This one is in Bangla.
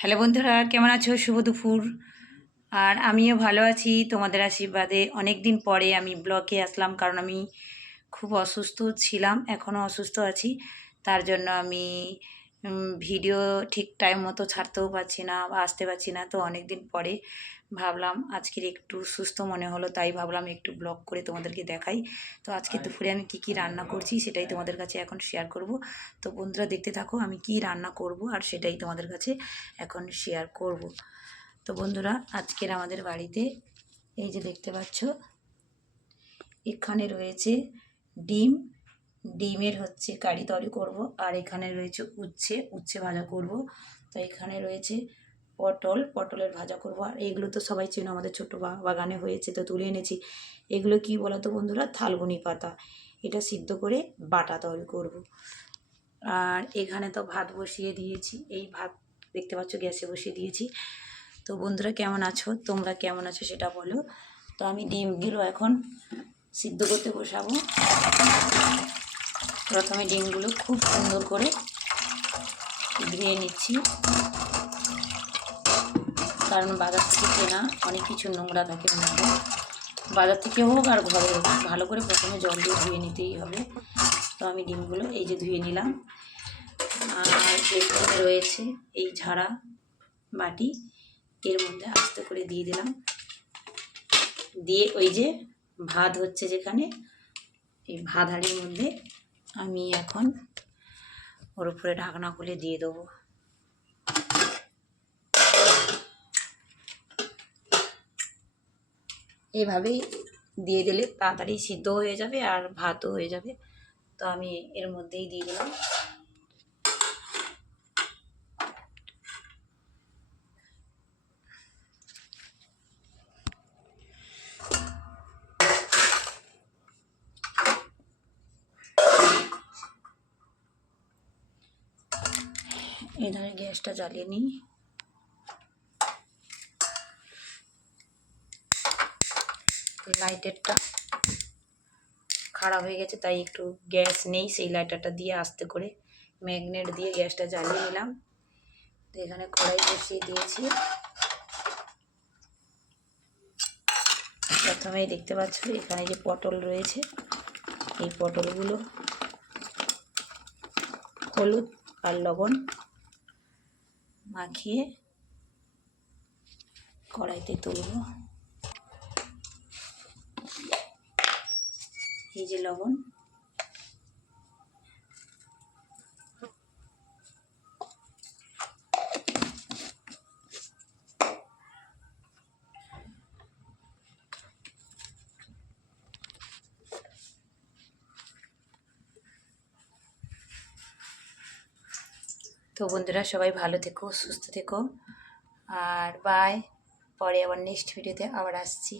হ্যালো বন্ধুরা, কেমন আছো? শুভ দুপুর। আর আমিও ভালো আছি তোমাদের আশীর্বাদে। অনেক দিন পরে আমি ব্লগে আসলাম, কারণ আমি খুব অসুস্থ ছিলাম, এখনও অসুস্থ আছি। তার জন্য আমি ভিডিও ঠিক টাইম মতো ছাড়তেও পারছি না বা আসতে পারছি না। তো অনেক দিন পরে ভাবলাম আজকের একটু সুস্থ মনে হলো, তাই ভাবলাম একটু ব্লগ করে তোমাদেরকে দেখাই। তো আজকে দুপুরে আমি কি রান্না করছি সেটাই তোমাদের কাছে এখন শেয়ার করব। তো বন্ধুরা দেখতে থাকো আমি কি রান্না করব, আর সেটাই তোমাদের কাছে এখন শেয়ার করব। তো বন্ধুরা, আজকের আমাদের বাড়িতে এই যে দেখতে পাচ্ছ, এখানে রয়েছে ডিম, ডিমের হচ্ছে কারি তরি করব। আর এখানে রয়েছে উচ্ছে ভাজা করব। তো এখানে রয়েছে পটলের ভাজা করব। আর এগুলো তো সবাই চেনো, আমাদের ছোট্ট বাগানে হয়েছে, তো তুলে এনেছি। এগুলো কি বলো তো বন্ধুরা? থালগুনি পাতা। এটা সিদ্ধ করে বাটা তৈরি করব। আর এখানে তো ভাত বসিয়ে দিয়েছি, এই ভাত দেখতে পাচ্ছ গ্যাসে বসিয়ে দিয়েছি। তো বন্ধুরা কেমন আছো, তোমরা কেমন আছো সেটা বলো। তো আমি ডিমগুলো এখন সিদ্ধ করতে বসাবো। প্রথমে ডিমগুলো খুব সুন্দর করে ধুয়ে নিচ্ছি, কারণ বাজার থেকে কেনা অনেক কিছু নোংরা থাকে মধ্যে। বাজার থেকে হোক আর ঘরে হোক, ভালো করে প্রথমে জল দিয়ে ধুয়ে নিতেই হবে। তো আমি ডিমগুলো এই যে ধুয়ে নিলাম। আর এখানে রয়েছে এই ঝাড়া বাটি, এর মধ্যে আস্তে করে দিয়ে দিলাম। দিয়ে ওই যে ভাত হচ্ছে যেখানে, এই ভাত হাঁড়ির মধ্যে আমি এখন ওর উপরে ঢাকনা খুলে দিয়ে দেবো। এইভাবেই দিয়ে দিলে তাড়াতাড়ি সিদ্ধ হয়ে যাবে আর ভাতও হয়ে যাবে। তো আমি এর মধ্যেই দিয়ে দিলাম। এধারে গ্যাসটা জ্বালিয়ে নিই। লাইটারটা খারাপ হয়ে গেছে, তাই একটু গ্যাস নেই, সেই লাইটারটা দিয়ে আস্তে করে ম্যাগনেট দিয়ে গ্যাসটা জ্বালিয়ে নিলাম। তো এখানে কড়াই বসিয়ে দিয়েছি। প্রথমেই দেখতে পাচ্ছ এখানে যে পটল রয়েছে, এই পটলগুলো হলুদ আর লবণ মাখিয়ে কড়াইতে তুলব। এই যে লবণ, তো বন্ধুরা সবাই ভালো থেকো, সুস্থ থেকো, আর বাই। পরে আবার নেক্সট ভিডিওতে আবার আসছি।